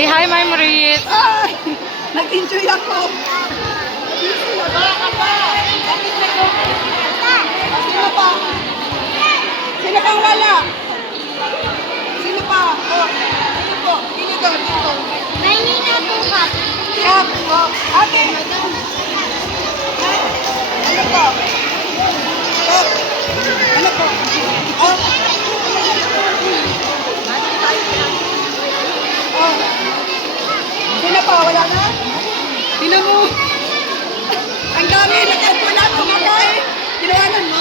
Say hi, Ma'am Rit. Ay! Nag-enjoy ako. Sino pa? Sino pang wala? Sino pa? Oh, sino po? Sino to? Dito. Kap. Oh, ate. Ano po? Kap. Ano po? Oh. Oh. Sino pa? Wala na? Sino mo? Ang dami. Nag-add mo na. Kumakain. Ginawanan mo.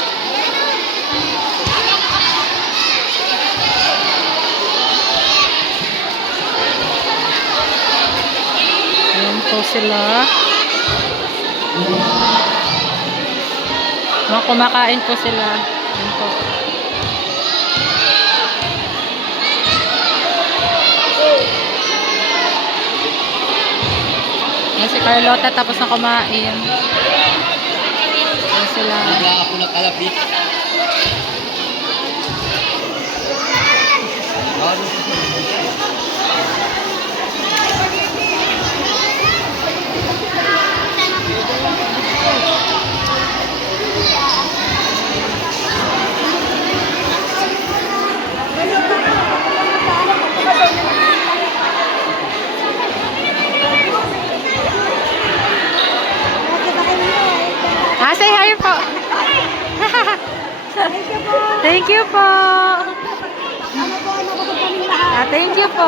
Ayan po sila. Mga kumakain po sila. Ayan po. Ayan si Carlota tapos na kumain. Ayan sila. Wala ako nakalapit. Say hi po. Thank you po. Thank you po.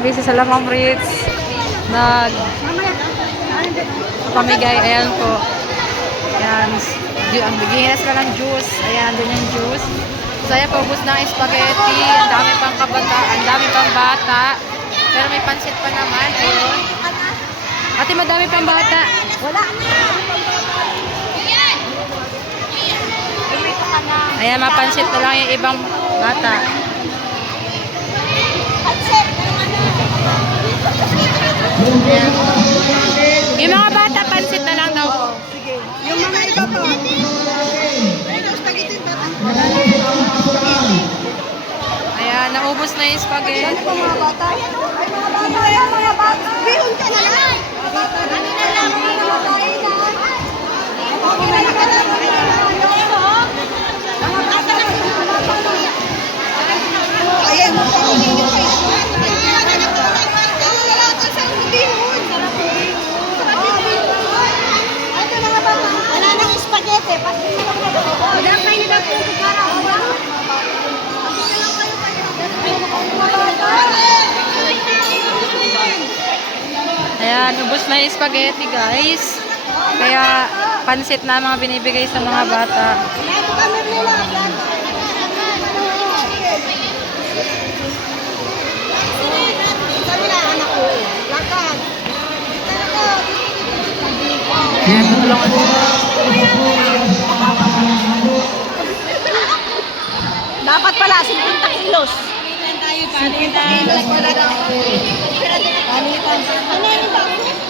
Busy sa Ma'am Ritz. Pamigay. Ayan po. Ayan. Ang bigyan sila ng juice. Ayan, doon yung juice. So, ayan po, ubos ng spaghetti. Ang dami pang kabata. Ang dami pang bata. Pero may pansit pa naman. Ayun. Ate, madami pang bata. Wala na. Ayan, mapansit na lang yung ibang bata. Ayan. Yung mga bata, pansit na lang daw. Sige. Yung mga iba pa. Ayan, naubos na yung spaghetti. Ano pa mga bata? Ay, mga bata. Ayan, mga bata. Bihon ka na lang. Ano na lang? Ako na lang. Ayan, mo pa. Wala nang spaghetti. Wala kayo nilang puso para Ayan, ubos na yung spaghetti, guys. Kaya, pansit na mga binibigay sa mga bata. Ayan, tutulungan mo. dapat pala 50 kilos. Palitan pala daw. Palitan.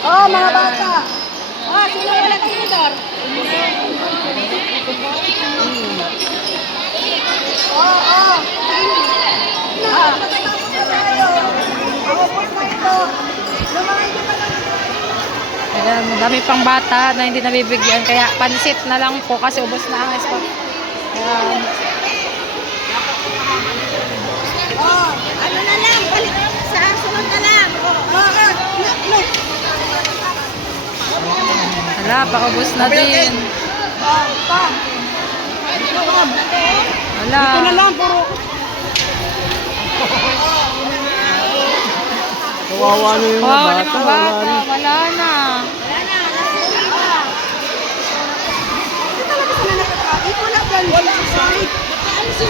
Oh, mga bata. Oh, sino wala tinidor? Oh. Ayan, dami pang bata na hindi nabibigyan. Kaya pansit na lang po kasi ubos na ang spot. Ayan. Oh, ano na lang, palit sa sunod na lang. Hala, paubos na din. Hala. Ito na lang, puro. Kawawa na yung Wow, mga yung bata. mga bata. Wala na. Wala sorry.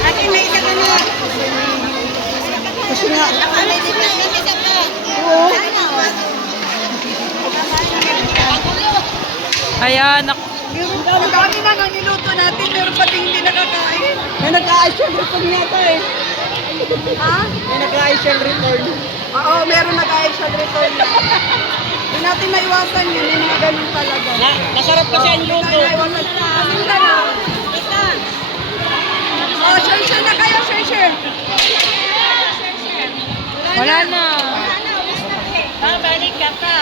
Ate, may isa ka na. Kasi nga. Oo. Ayan, Ang dami na nang niluto natin, meron pa din hindi nakakain. May nag-a-ice return yata eh. Ha? May nag-a-ice return. Oo, meron nag-a-ice return. Hindi natin maiwasan yun, yung mga ganun talaga. Masarap kasi ang luto. Hindi natin maiwasan. Kasi na na. Oh, share na kayo, share. Wala na. Babalik ka pa.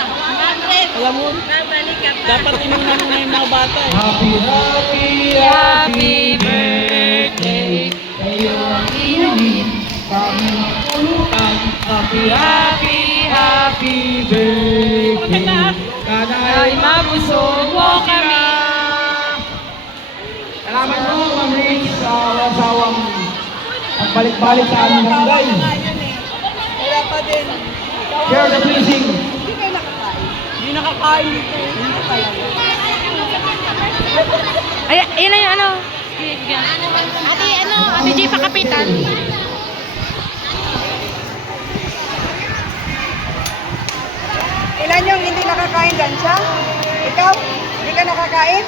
Alam mo, dapat inunan na yung mga bata eh. Happy birthday. Happy birthday. Ay mabusog mo kami. Salamat mo, Ma'am Rich, sa wasawang pagbalik-balik sa aming barangay. Wala pa din. Share the blessing. Hindi kayo nakakain. Hindi nakakain dito. Hindi talaga. Ay, yun na yung ano. Ate J pa kapitan. Ilan yung hindi nakakain dyan siya? Ikaw? Hindi ka nakakain?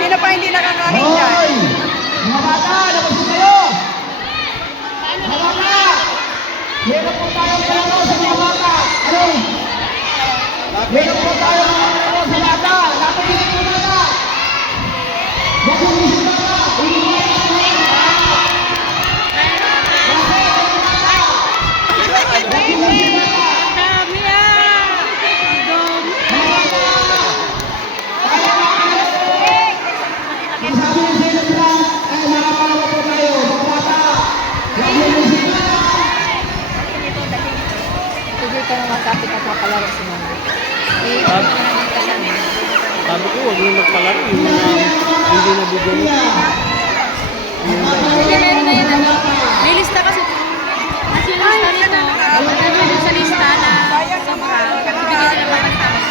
Sino pa hindi nakakain dyan? Hoy! Mga bata, labas po kayo! Mga bata! Meron po tayong palaro sa mga bata! Ano? Meron po tayong palaro sa bata! Dapat hindi po bata! Bakit hindi po bata? Dami ah. Sabi ng celebrant, ay nakapalawa po tayo, mga bata! Huwag niyo musika! Siguro ka naman sa ating kapapalaro si Mama. Sabi ko, huwag niyo magpalaro yung mga hindi nabibigyan. Sige, meron na yan. Ano? May lista kasi. Kasi yung lista nito. Nandun din sa lista na sobra. Bibigyan nila para sa amin.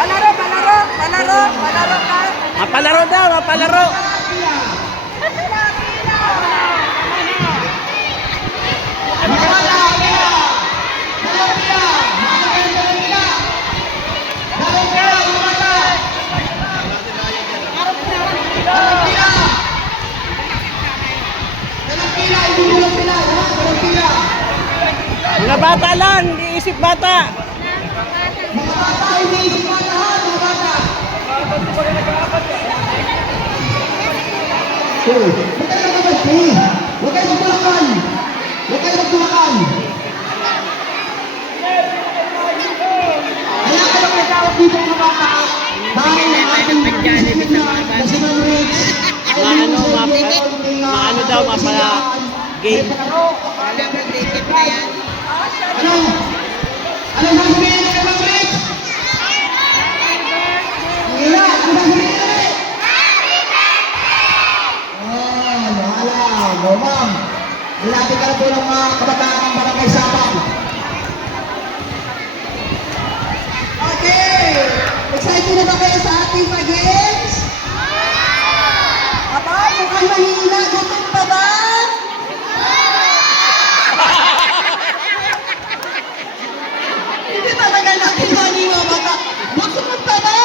Palaro ka. Mapalaro daw, mapalaro! Mga bata lang, hindi isip bata! Huwag kayo magtulakan! Huwag kayo magtulakan! Kaya kayo may tawag dito mga bata dahil ang ating na si Ma'am Rich ay Maano daw, mapala game. ano? Anong sasabihin kay Ma'am Rich? Ina, anong sasabihin ulit? Wala, ma'am. Nilapit ka na po ng mga kabataan ng Barangay Sabang. Okay! Excited na ba kayo sa ating pa-games? Aba, mukhang mahina. Gutom pa ba? Hindi talaga natin kanina baka. Gutom pa ba?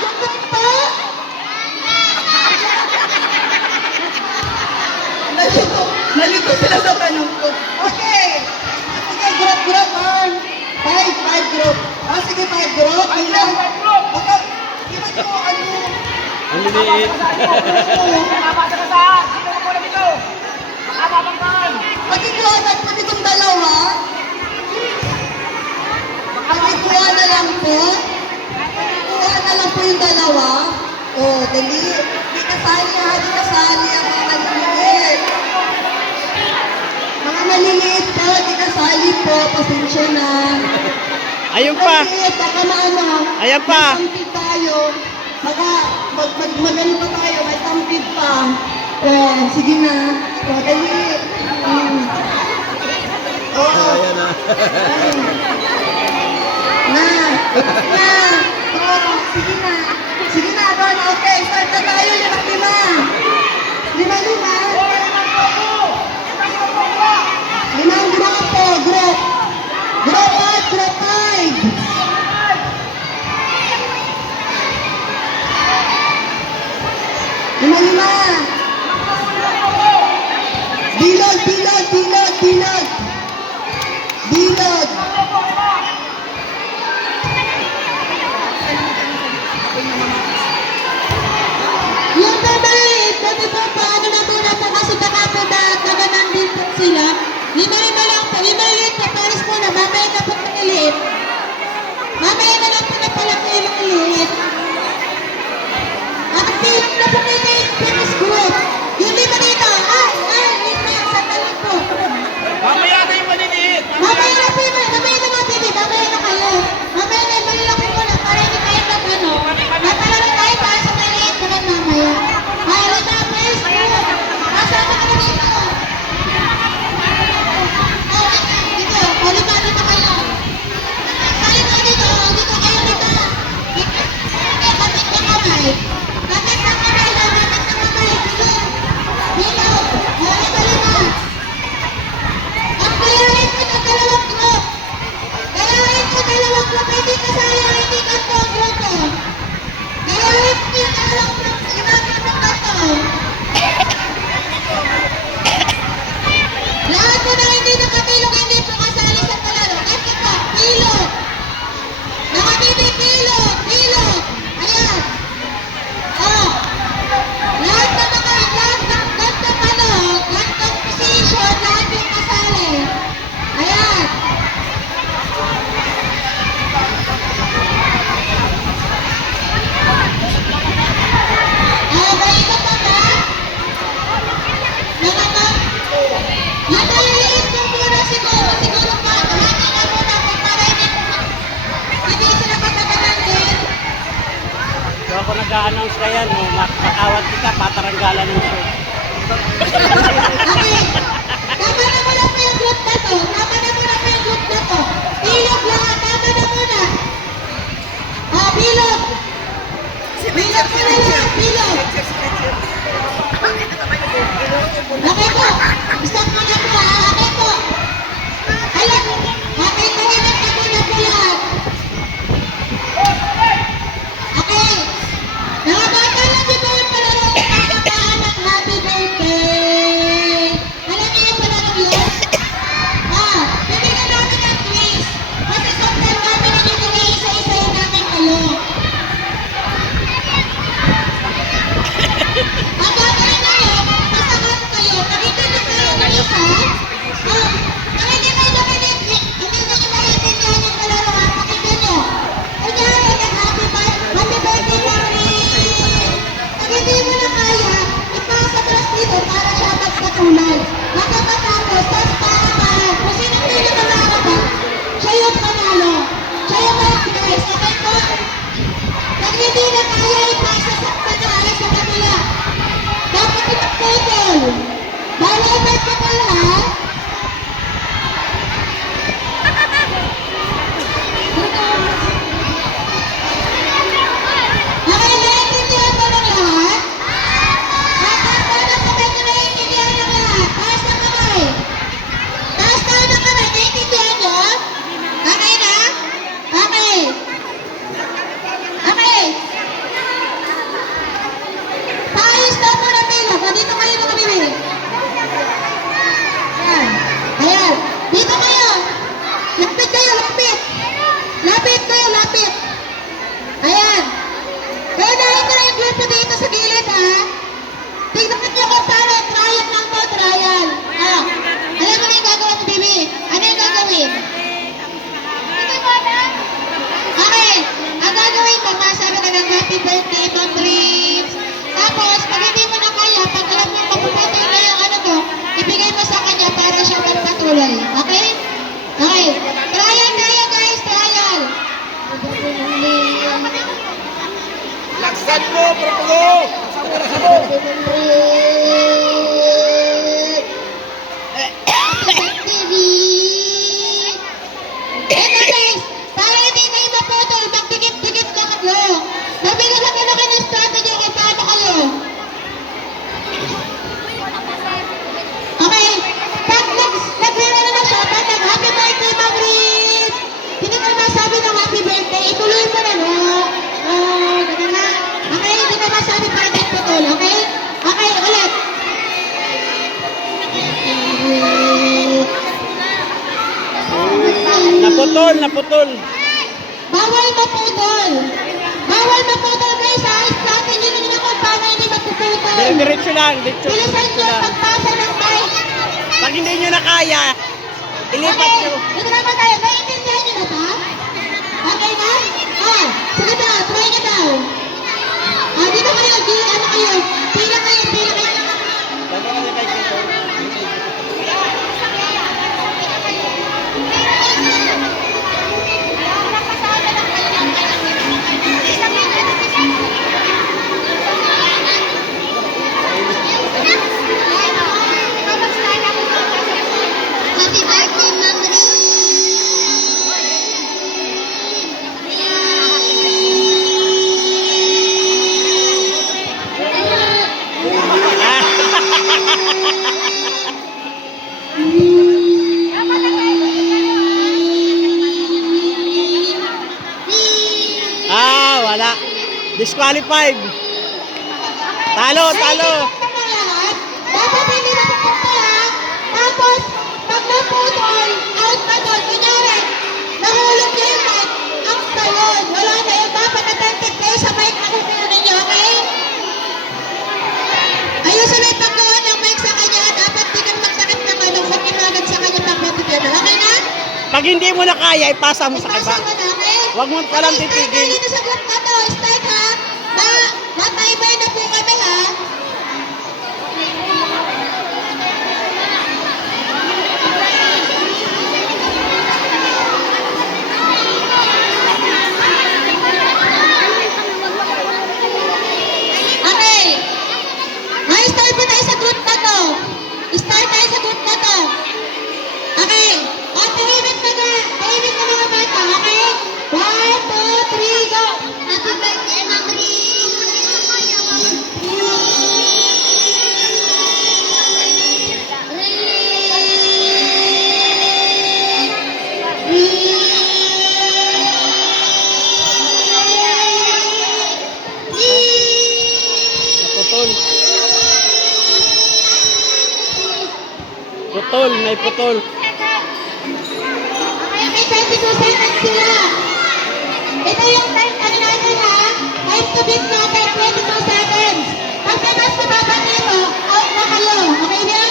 Gutom pa? Nalito sila sa tanong ko. Okay. Sige, group, man. Five group. Sige, 5 group. Ilan? Baka, iba ko, ano? Ang liliit. Magkikuhanan po nitong dalawa. Magkikuha na lang po. Magkikuha na lang po yung dalawa. Oh, dali. Di kasali ha, di kasali ang mga maliliit. Mga maliliit po, di kasali po. Pasensya na. Ayun pa. Maliliit, baka maano. Ayan pa. May tampid tayo. Magano pa tayo, may tampid pa. Oh, sige na. Oh, dali. Oh. Na. Na. Oh, sige na. Sige na. Pangalima. Bilog, bilog, bilog, bilog. Bilog. Yung babait, pwede po paano na muna po kasi baka po nagkaganan din po sila. Lima-lima lang po, lima-liit na pares po na, mamaya na po pangiliit. Mamaya na lang po na pala po yung maliit. At pilit na po kayo yung fitness group. Yung lima dito, lima, sandali po. Mamaya na yung maliliit. Mamaya na po yung mamaya na mga baby, mamaya na kayo. Mamaya na, malilaki po na para hindi kayo mag-ano. Matalala tayo para sa maliit po na mamaya. Lima, fitness group. Kasama ka na dito. Dito, lima dito kayo. Dito kayo dito. Kapit na kamay. Kapit na kamay lang, kapit na kamay. Bilog. Lima. Ang kalahin ko na dalawang group. Kalahin ko dalawang group, hindi kasali, hindi kanto ang grupo. Kalahin ko yung dalawang group, ibang group ang kanto. Lahat po na hindi nakabilog, hindi po kasali sa palaro. Kasi po, bilog. Nakabibig, bilog, bilog. Ayan. Oh. Lahat ng gantong position, lahat yung kasali. Ayan. May iba pa ba? Yung maliliit po muna siguro pa, hati na muna po para hindi sila magkakanan din. So ako nag-a-announce kaya, no, makakawat kita, pataranggalan ng show. Okay. Tama na muna po yung group na to. Tama na muna po yung group na to. Bilog lahat. Tama na muna. Bilog. Bilog po na lahat. Bilog. Okay po. Stop mo na po. Okay po. Alam. Okay. Maginag na muna po lahat. Okay. Mga bata lang di ba yung palaro ng mga anak happy birthday? Alam niyo yung palaro yun? Bibigyan namin ng quiz. Kasi sobrang kami nagiging isa-isayin namin kayo. Ang gagawin niyo, masagot kayo. Nakita niyo kayo ng isa? Kung hindi kayo nakinig, hindi niyo maintindihan yung palaro ha. Pakinggan niyo. Kunyari, happy birthday, Maureen! Pag hindi mo na kaya, ipasa ko dito para siya magpatuloy. Magkapatapos, tapos para kung sino pili na nakakabag, siya yung panalo. Siya yung mga prize. Okay po? Pag hindi na kaya, ipasa sa pagkain sa kanila. Dapat ipag-total. Bala ipag-total ha? Okay, naiintindihan mo ng lahat? Paano po kayo naiintindihan ng lahat? Taas na kamay. Taas na kamay. Naiintindihan nyo? Okay na? Okay. Okay. Paayos daw po ng bilog. Dito kayo mga bibig. Ayan. Ayan. Dito kayo. Lapit kayo, lapit. Lapit kayo, lapit. Ayan. Kaya dahil ko na yung grupo dito sa gilid, ha? Tignan niyo kung paano. Trial lang po, trial. Alam mo na yung gagawin mo, baby? Ano yung gagawin? Okay. Ang gagawin mo, masabi ka ng happy birthday, Ma'am Dreams. Tapos, pag hindi mo na kaya, pag alam mo, mapuputol na yung ano to, ibigay mo sa kanya para siya magpatuloy. Okay? Okay. Trial tayo, guys. Trial. Laksan mo, Propulo! Laksan mo! TV. Ito guys, para hindi kayo maputol, magdikit-dikit na kayo. Nabigyan ako na kayo ng strategy kung paano kayo. Okay, pag nag-rera na siya, pag nag-happy birthday, Ma'am Riz! Hindi ko masabi ng happy birthday, ituloy mo na, no? Ganun na. Okay, hindi ko masabi naputol. Bawal maputol. Bawal maputol guys ha. Natin yun yung naman para hindi mapuputol. Diretso lang, diretso Bilisan nyo lang. pagpasa ng mic. Pag hindi nyo na kaya, ilipat nyo. Ito naman tayo. Naiintindihan nyo na ba? Okay na? Sige daw. Try na daw. Dito kayo. Ano kayo? Pila kayo. Pila kayo. Happy birthday, Mami! Wala. Disqualified. Talo, talo. Dapat hindi napuputol ha. Tapos, pag naputol, out na doon. Kunyari, nahulog niya yung mic, out na yun. Wala na yun. Dapat attentive kayo sa mic na kukunin ninyo, okay? Ayusin na yung pagkuha ng mic sa kanya. Dapat di kang magsakit naman. Huwag agad sa kanya pag natutulog. Okay na? Pag hindi mo na kaya, ipasa mo sa Ipasa iba. mo na, okay? Huwag mo palang Okay, start titigil. na dito sa group na to. Start ha. Mataybay na po kami ha. Okay. May start po tayo sa group na to. Start tayo sa group na to. Okay. Tahimik na nga. Tahimik na mga bata. Okay? 1, 2, 3, go! Happy birthday, Mami! Putol. Putol, may putol. Okay, may 22 seconds sila. Ito yung time natin ha. Time to beat natin, 22 seconds. Pag namas na baba nito, out na kayo. Okay na?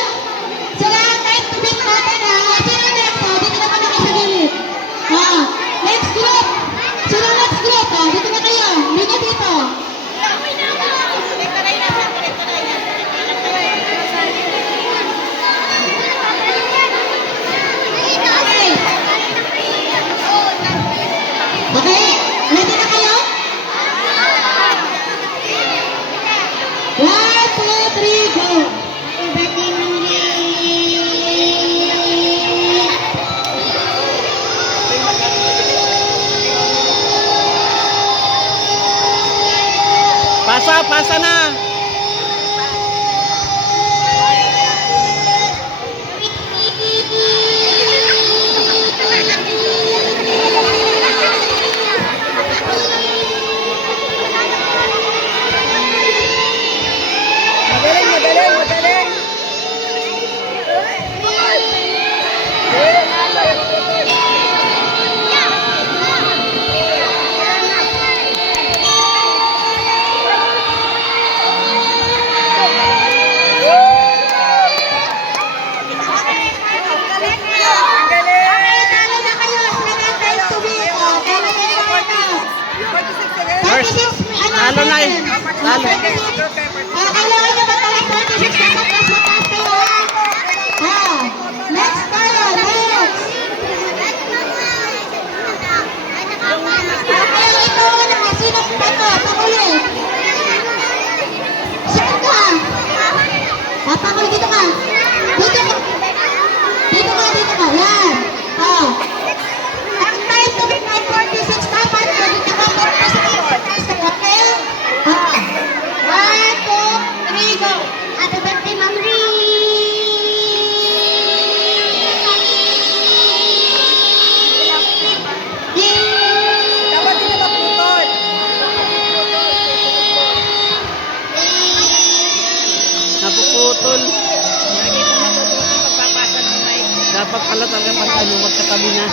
Sila, time to beat natin ha. Sino next? Dito naman kami sa gilid. Next group. Sino next group? Dito na kayo. Hindi na dito. Okay, ready na kayo? 1, 2, 3, go! Happy birthday, Mami! Pasa na. Magaling, magaling, magaling. Okay, talo na kayo. Sila time to beat. Talo na kayo. 36, Talo na eh. Talo. Kailangan nyo ba talaga 36 seconds? Mas mataas kayo ha? Next tayo, next. Okay, ito nakasinok pa to. Pakuli. Sino ka? Pakuli, dito ka. Dito ka. Dito ka, dito ka. Yan. Ang time to beat ay 46. Dapat dito ka. Okay? 1, 2, 3, go! Happy birthday, Mami! Dapat din na maputol. Napuputol. Dapat pala talaga pag ano, magkatabi na.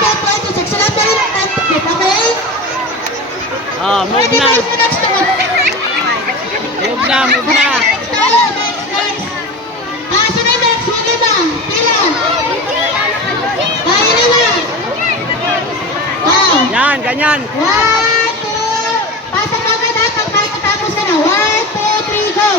26. Sila pa rin ang tagtipid, okay? Oh, move Ready, na. guys, the next one. Move na, move na. Next tayo, next. Sino yung next? Sige ba? Pila. Kaya na na. Yan, ganyan. 1, 2. Pasok mo agad ha. Pag matapos ka na. 1, 2, 3, go.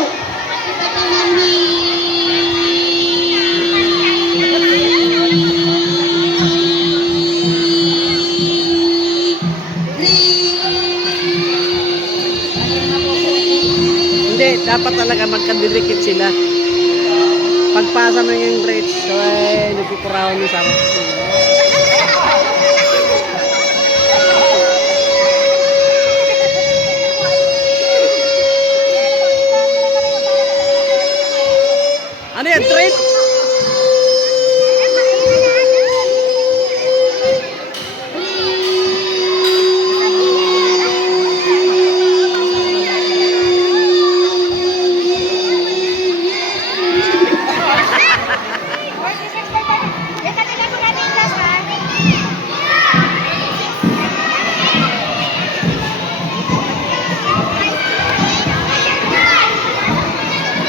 Hindi, dapat talaga magkadidikit sila. Pagpasa mo yung bridge, so ay nagpupurawan mo sa akin. Ano yan, treat?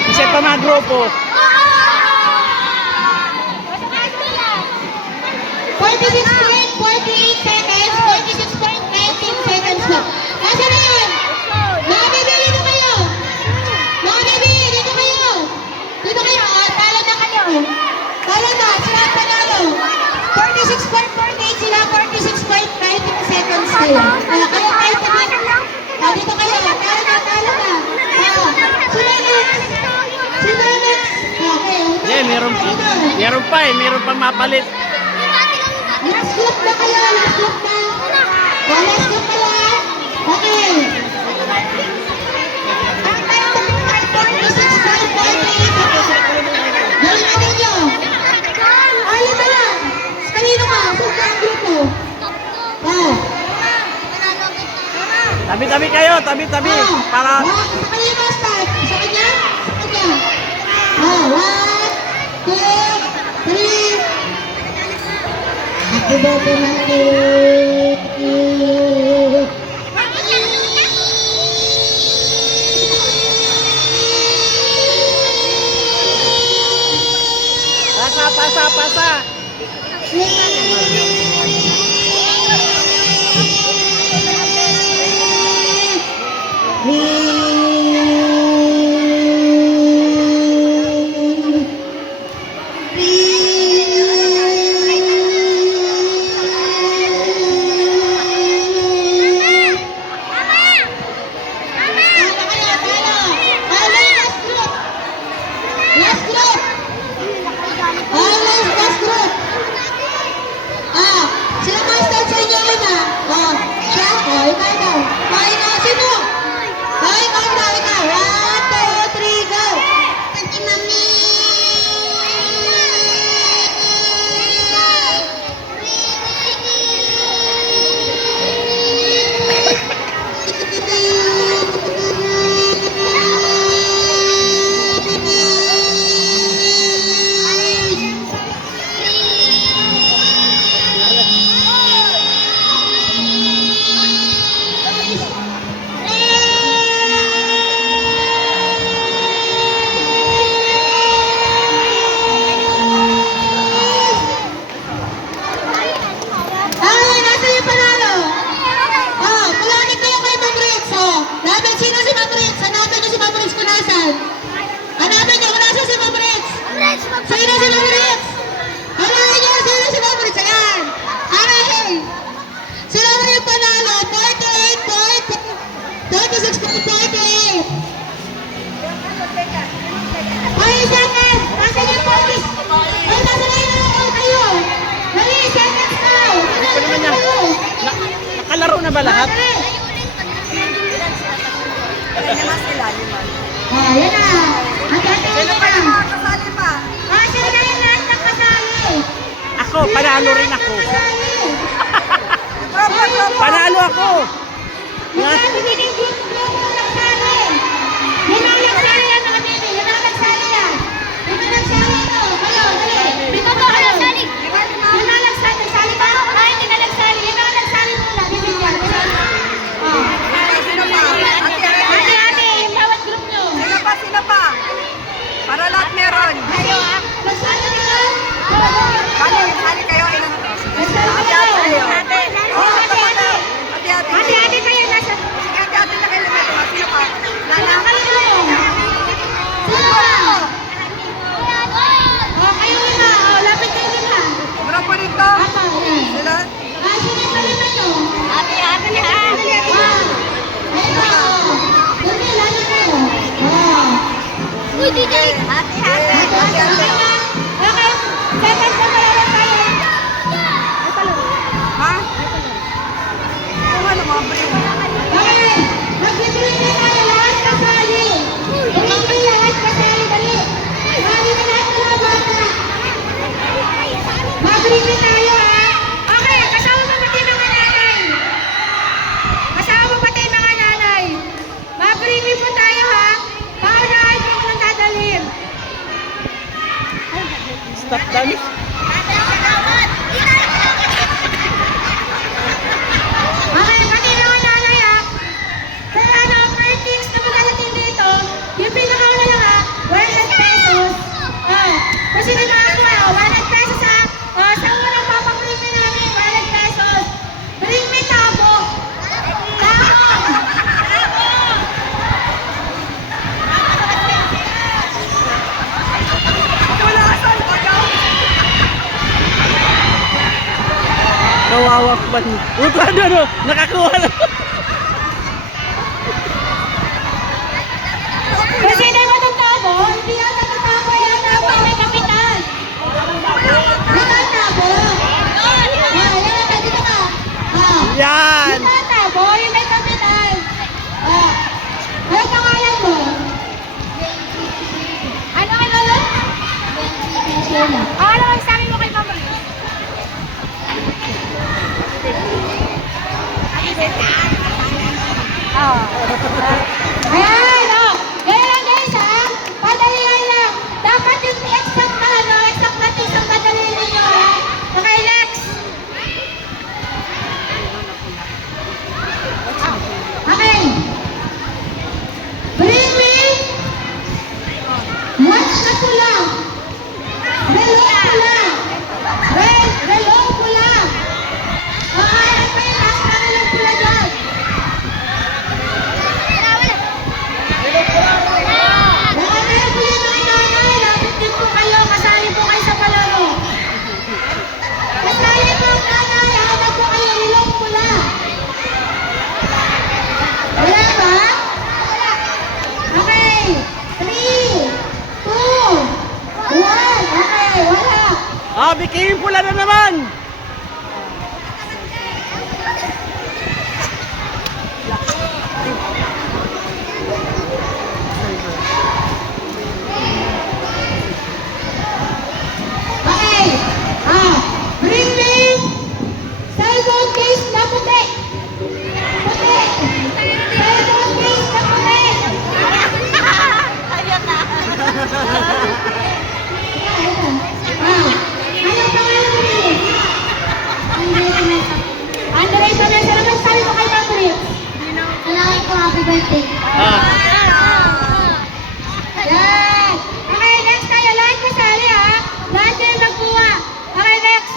Isa pa mga grupo. 46.48 seconds, 46.19 seconds na. Nasa na yan? Mga bebe, dito kayo. Mga bebe, dito kayo. Dito kayo, talo na kayo. Talo na, sila ang panalo. 46.48 sila, 46.19 seconds kayo. Kayo tayo dito kayo, talo na, talo na. Sila next. Sila next. Okay, Hindi, meron pa eh, meron pang mapalit. last group na kayo, last group na. Last group na lang. Okay. Ang tayo ng 46.48. Galing na ninyo. Ayun na lang. Kanino ka? Saan ang grupo? Oh. Tabi-tabi kayo, tabi-tabi. Para Sa kanya na start. Sa kanya? Sa kanya. 1, 2, 3. Happy birthday, Maki. pasa. Sino si Mabrits? Halahin niyo, sino si Mabrits? Ayan. Halahin. Si Mabrits panalo, 46.48. Ay, seconds. Nasa niyo, Mabrits. Ay, nasa niyo kayo. Dali, seconds now. Ano naman yan? Nakalaro na ba lahat? Yan na. Hati-hati na. Kasali pa. Sino na yung lahat ng kasali? Ako, panalo rin ako. Tropa, tropa. Panalo ako. Magkano naging group mo nagsali? Yun ang nagsali yan mga baby. Yun ang nagsali yan. Yun ang nagsali ito. Kayo, dali. Dito to, kayo. Yun ang nagsali. Nagsali ba? Ay, hindi Second na pala tayo. Ha? Ito nga na mga bring. Okay. Magbibigay na tayo lahat kasali. Magbibigay lahat kasali. Dali. Magbibigay lahat ng mga bata. Magbibigay tayo ha. Okay. Kasama mo pati mga nanay. Kasama mo pati mga nanay. Magbibigay po tayo ha. Paunahan po ako ng dadalhin. Stop dance. Okay, pati mga nanay ha. Kaya ano, per things na magalating dito, yung pinakauna lang ha, 100 pesos. Kung sino makakuha, 100 pesos ha. Sa unang papabring me namin, 100 pesos. Bring me tabo. Tabo! Wala ka saan pagaw. Kawawa pa. Ano, nakakuha na. Kasi hindi mo tabo, hindi yata tabo yan tabo, may kapitan. May tabo. Yan na, dito ka. Yan. Dito ka tabo, yung may kapitan. Ano pangalan mo? Ano? Ano ang sabi mo kay Mama? Ayan, Ganyan lang guys ha. Padalihan lang. Dapat yung exact na tisang padalihan ninyo ha. Okay, next. Okay. Bring me watch na pula. Relong pula. Relong pula. Okay, ano pa yung last na relong pula dyan? Baka meron po yung mga nanay, lapit din po kayo, kasali po kayo sa palaro. Kasali po ang nanay, hawag po kayo, ilong pula. Wala ba? Okay, 3, 2, 1, okay, wala. Bikini pula na naman. Okay, bring me cellphone case na puti. Puti. Cellphone case na puti. Anong pangalan mo rin? Andre Vanessa naman sabi ko kay Andre. Alangin ko happy birthday. Yan. Okay, next tayo. Lahat kasali ha. Lahat kayo magkuha. Okay, next.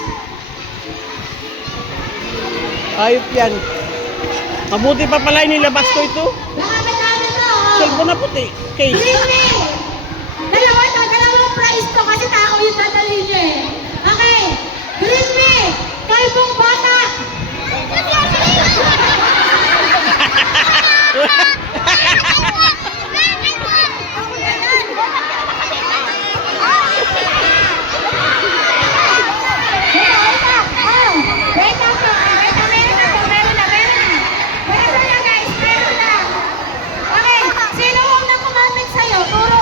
Ayop yan. Mabuti pa pala inilabas ko ito. Baka madami to. Cellphone na puti. Case. Bring me. Dalawang prize to kasi tao yung dadalhin niya eh. Okay. Bring me. Kalbong bata. Meron na guys, meron na. Okay, sino ang nag-comment sa'yo? Puro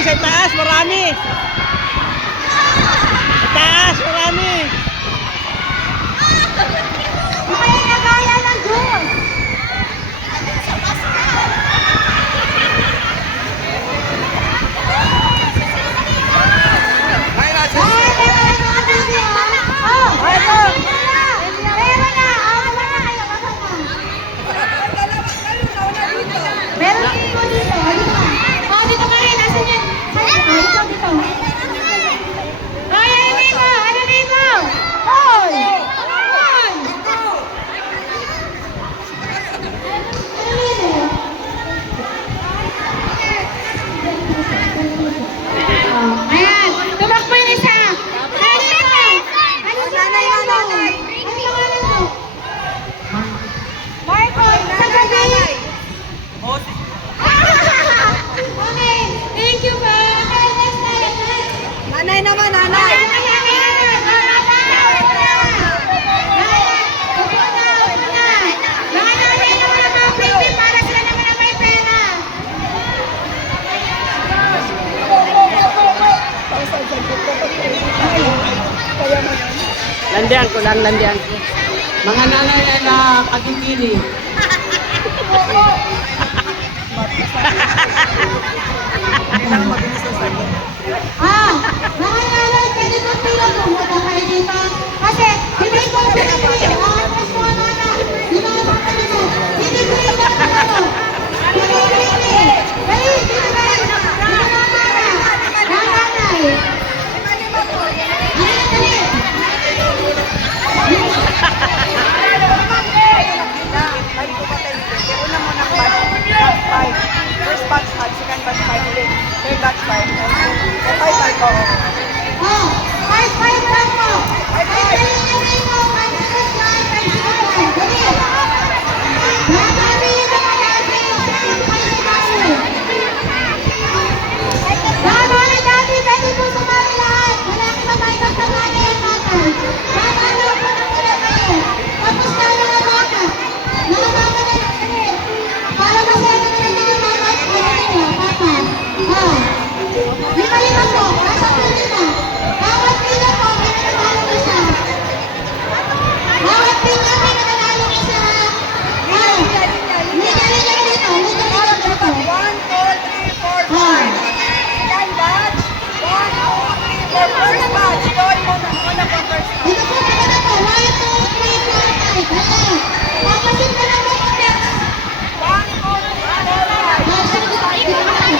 sa taas, marami. Sa taas, marami. Okay, nagaya ng Diyos. Meron dito dito. Oh, dito ka rin. Asan yan? Dito, dito. Ay, ano dito? Ano dito? Hoy! Hoy! Ano dito? Oh, ayan. Tumakbo yung isa. Ano dito? Ano pangalan mo? Ano pangalan mo? Michael, sa gabi. Okay, thank you po. Next time. Nanay naman, nanay. Landian ko lang, landian ko. Mga nanay na kagigili. Mga nanay, pwede ko pinagumot ang kayo dito. Kasi, hindi ko pinagumot. Tapos mo na. Hindi mo na kapatid. Hindi ko pinagumot. Hindi ko pinagumot. Dali, dito ba? Dito na mama. Mga nanay. First batch 5, second batch 5 ulit. Third batch 5. So 5 ko. Oh, 5 lang mo. 5 lang mo. 5 second line, 5 second line. Dali. Nakakabili na mga natin. 5 second line. Nakakabili natin. Dali po sumali lahat. Malaki na tayo sa mga yung bata. Nakakabili po na muna kayo. Tapos na mga bata. Mga bata na yun. Para masaya na natin yung mga bata. Papa. Oh. Lima-lima po. Nasa po lima. Bawat pila po, may nakatalong isa. Bawat pila, may nakatalong isa. Oh. Linya-linya dito. Linya-linya dito. 1, 2, 3, 4, 5. Second batch. 1, 2, 3, 4. First batch. Doon mo na. Una po first batch. Dito po kami na po. 1, 2, 3, 4, 5. Ayan. Papasin ko lang po po next. 1, 2, 3, 4, 5. Oh, sige. Dito po kami.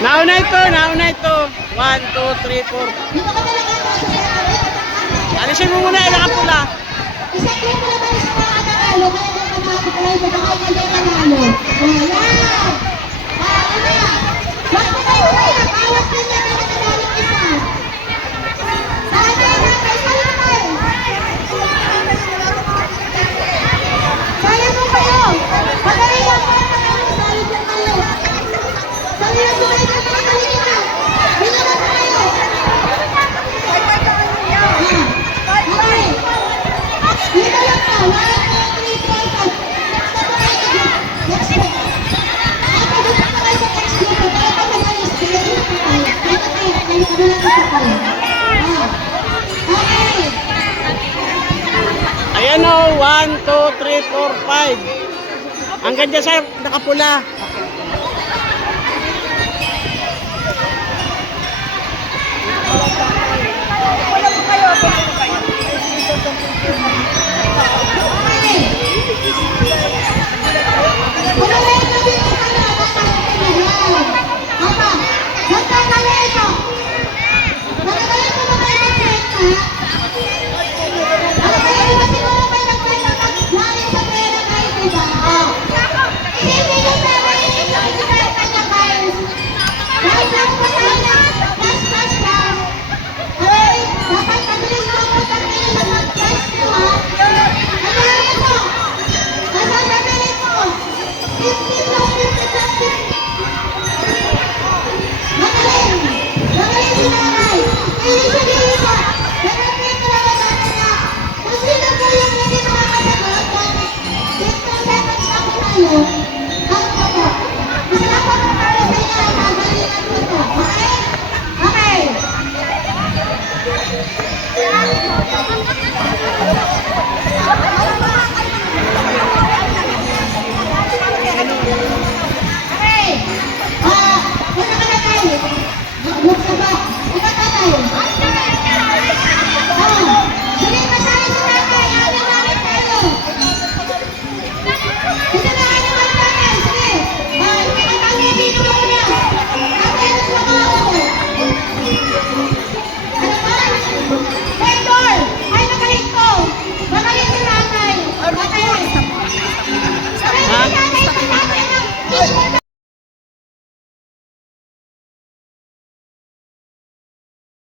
Nauna ito, nauna ito. 1, 2, 3, 4. Dito kami nakakasya. Alisin mo muna yung nakapula. Isang clip na tayo sa mga nanalo. Kaya yung manalo. Kaya yung manalo. O, yan. Ano yan? Wag mo kayo umayak. Bawat kanya may nanalo isa. Saan tayo natin? Saan tayo? Sayang mo kayo. Magaling lang po ang nanalo. Sayang lang kayo. Sayang mo kayo. Magaling lang. Hindi lang kayo. Okay. Dito lang po. 1, 2, 3, 4, 5. Next po. Ako, dito po kayo sa next group. Kaya pa mag-alis. Kaya dito po tayo. Kaya pa tayo. Kaya pa lang ito kayo. Okay. Ayan o, 1, 2, 3, 4, 5. Ang ganda sa nakapula. Wala po kayo. Wala po kayo. Papa, huwag kang nalito. Nalito mo ba kayo ng